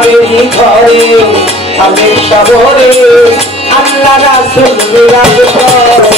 ভাবেরই ঘরে হামের শহরে আল্লাহ রাসূল বিরাজ করে।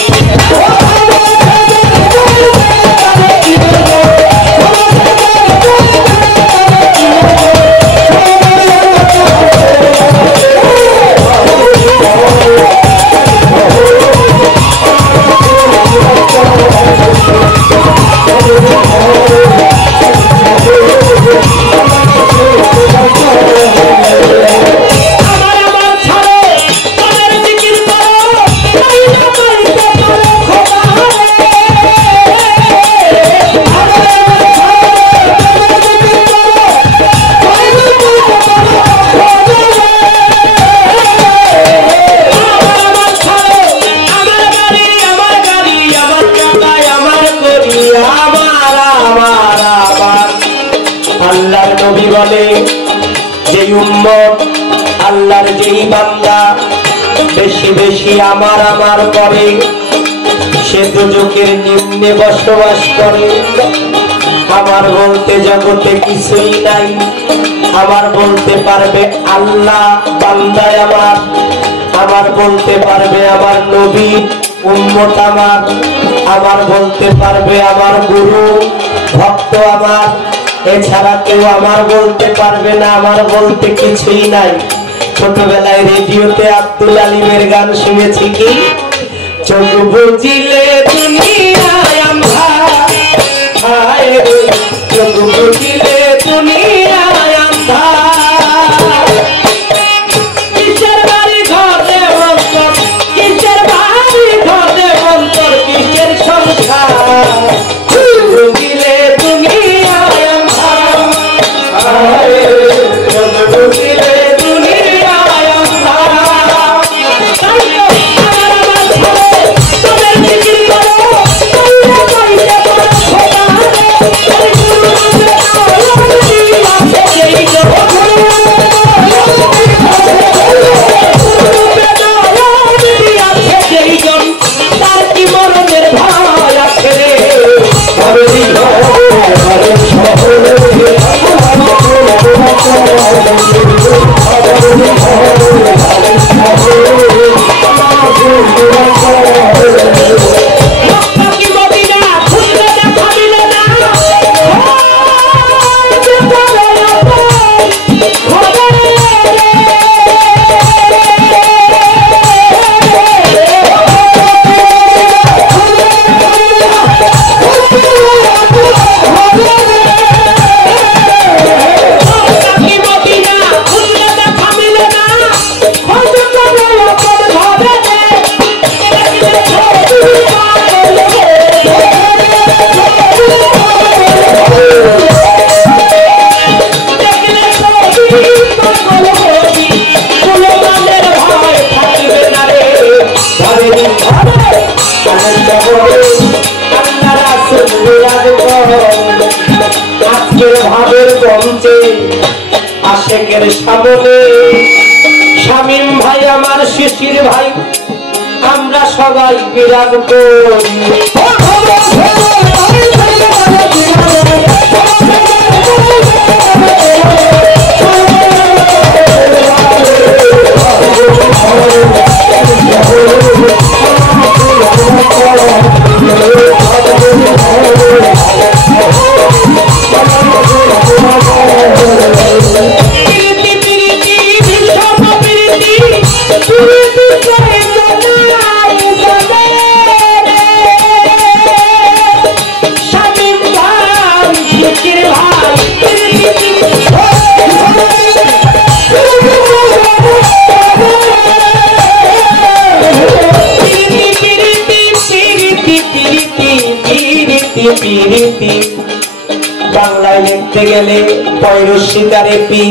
আল্লাহর যেই বান্দা বেশি বেশি আমার আমার করে সে দুজকের নিম্নে বসবাস করে। আমার বলতে জগতে কিছুই নাই, আমার বলতে পারবে আল্লাহ বান্দায় আমার, আমার বলতে পারবে আমার নবী উম্মত আমার, আমার বলতে পারবে আমার গুরু ভক্ত আমার, এছাড়া কেউ আমার বলতে পারবে না। আমার বলতে কিছুই নাই। ছোটবেলায় রেডিওতে আব্দুল আলিমের গান শুনেছি কি, চোখ বুঝিলে দুনিয়ায় আন্ধার, হায় রে চোখ বুঝিলে দুনিয়ায় আন্ধার, কিসের বাড়ি ঘরে অন্তর, কিসের বাড়ি ঘরে অন্তর, কিসের সংসার, বুঝিলে দুনিয়ায় আন্ধার, হায় রে চোখ বুঝিলে আশেকের সামনে শামীম ভাই আমার শিশির ভাই আমরা সবাই বিরাগ করি। বাংলায় লিখতে গেলে পয়রশিকারে পি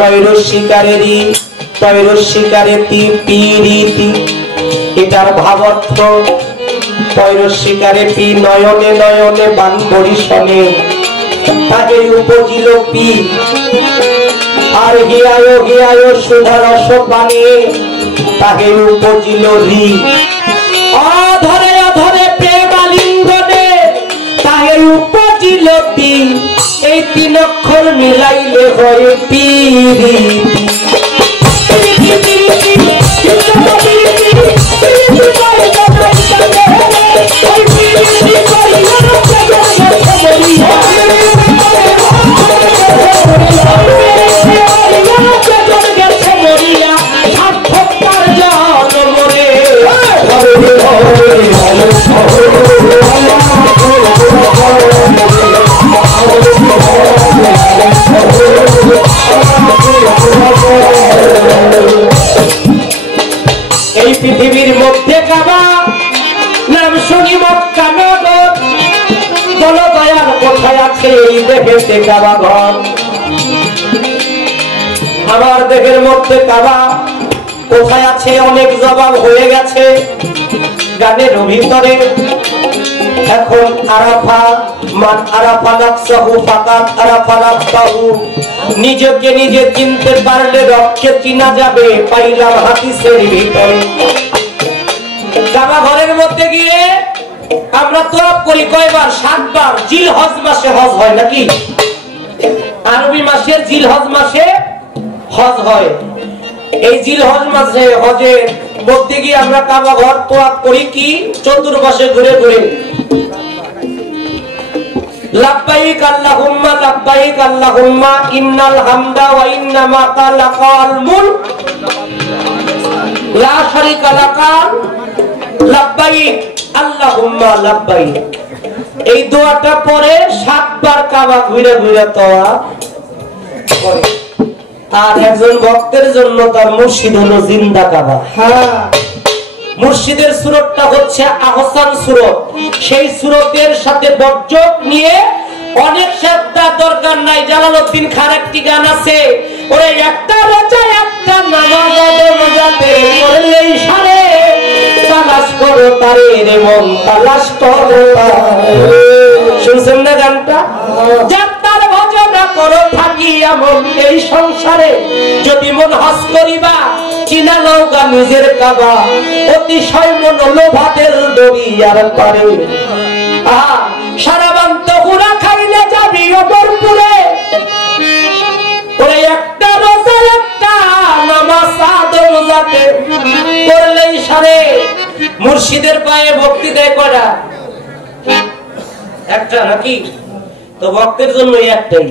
রয়রশিকারেরই পয়রশিকারে তি পিরিতি, এটার ভাবার্থ পয়রশিকারে পি নয়নে নয়নে বান বরিশনে, তাকে উপজিল পি আর হিয়ায় হিয়ায় সুধা রস পানে, তাকে উপজিল রি অধরে অধরে প্রেম আলিঙ্গনে, তাকে উপজিল পি এই তিন অক্ষর মিলাইলে হয় পিরিতি। এই পৃথিবীর মধ্যে কাবা নাম শুনি মক্কা নগর, দলদয়াল কোথায় আছে এই দেহেতে কাবা ঘর। আমার দেহের মধ্যে কাবা কোথায় আছে অনেক জবাব হয়ে গেছে গানের ভিতরে। এখন আরাফা মান আরাফা নাফসাহু ফাকাত আরাফা রাব্বাহু, নিজেকে নিজে চিনতে পারলে রবকে চিনা যাবে, পাইলাম হাদিসের ভিতরে। কাবা ঘরের মধ্যে গিয়ে আমরা তওয়াফ করি কয়বার? 7 বার। জিলহজ মাসে হজ হয় নাকি? আরবি মাসের জিলহজ মাসে হজ হয়। এই জিলহজ মাসে হজের মধ্যে গিয়ে আমরা কাবা ঘর তওয়াফ করি কি চতুর্পাশে ঘুরে ঘুরে লাব্বাইক আল্লাহুম্মা লাব্বাইক আল্লাহুম্মা ইন্নাল হামদা ওয়া ইন্নামা লাকাল মুলক লা শারীকা লাকা লাব্বাইক আল্লাহুম্মা লাব্বাইক। এই দোয়াটা পরে 7 বার কাবা ঘুরে ঘুরে তওয়াফ করে। আর একজন ভক্তের জন্য তার মুর্শিদ হলো জিন্দা কাবা। মুর্শিদের সূরতটা হচ্ছে আহসান সূরত। সেই সূরতের সাথে বর্জক নিয়ে অনেক শব্দ দরকার নাই। জালালউদ্দিন খার একটি গান আছে, ওরে একটা রোজা একটা নামাজ রোজাতে করলেই সারে, তালাশ করো তারে রে মন তালাশ করো। শুনছেন না গানটা? যাত্রার ভজনা করো থাকি এমন এই সংসারে, যদি মন হজ করিবা চিনা লওগা নিজের কাবা, অতিশয় মন লোভাদের দরিয়ার পারে। সারা বান্ত হুরা খাইলে যাবি অমরপুরে, ওরে একটা রোজা একটা নামাজ রোজাতে করলেই সারে। মুর্শিদের পায়ে ভক্তি দেয় কয়টা? একটা নাকি? তো ভক্তের জন্য একটাই।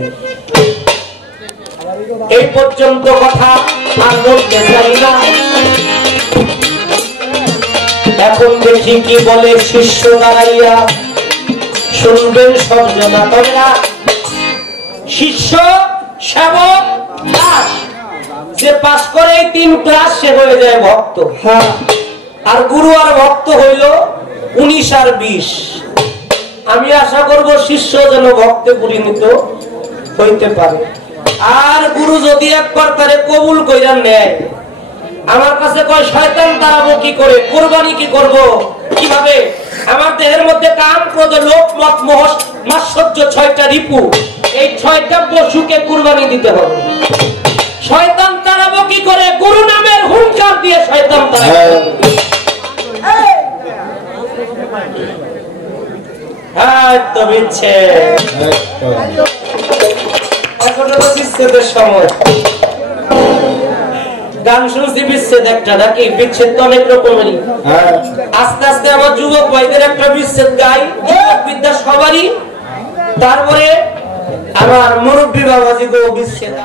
এই পর্যন্ত কথা আর বলতে চাই না। এখন দেখি কি বলে শিষ্য দাঁড়াইয়া, শুনবেন সব জনা। তোমরা শিষ্য সেবক দাস যে পাস করে 3 ক্লাস সে হয়ে যায় ভক্ত। আর গুরু আর ভক্ত হইল 19 আর 20। আমি আশা করব শিষ্য যেন ভক্তে পরিণত হইতে পারে। আর গুরু যদি একবার তারে কবুল কইরা নেয়, আমার কাছে কয় শয়তান তাড়াবো কি করে, কুরবানি কি করব কিভাবে? আমার দেহের মধ্যে কাম ক্রোধ লোভ মদ মোহ মাৎসর্য 6টা রিপু, এই 6টা পশুকে কুরবানি দিতে হবে। শয়তান তাড়াবো কি করে? গুরু নামের হুঙ্কার দিয়ে শয়তান তাড়াবো। হ্যাঁ তো বিচ্ছেদ, এখন তো বিচ্ছেদের সময়। গান শুনছি বিচ্ছেদ একটা নাকি? বিচ্ছেদ তো অনেক রকমেরই। আস্তে আস্তে আমার যুবক ভাইদের একটা বিচ্ছেদ গাই, যুবক বিদ্যা সবারই। তারপরে আমার মুরব্বী বাবাজি গো বিচ্ছেদ।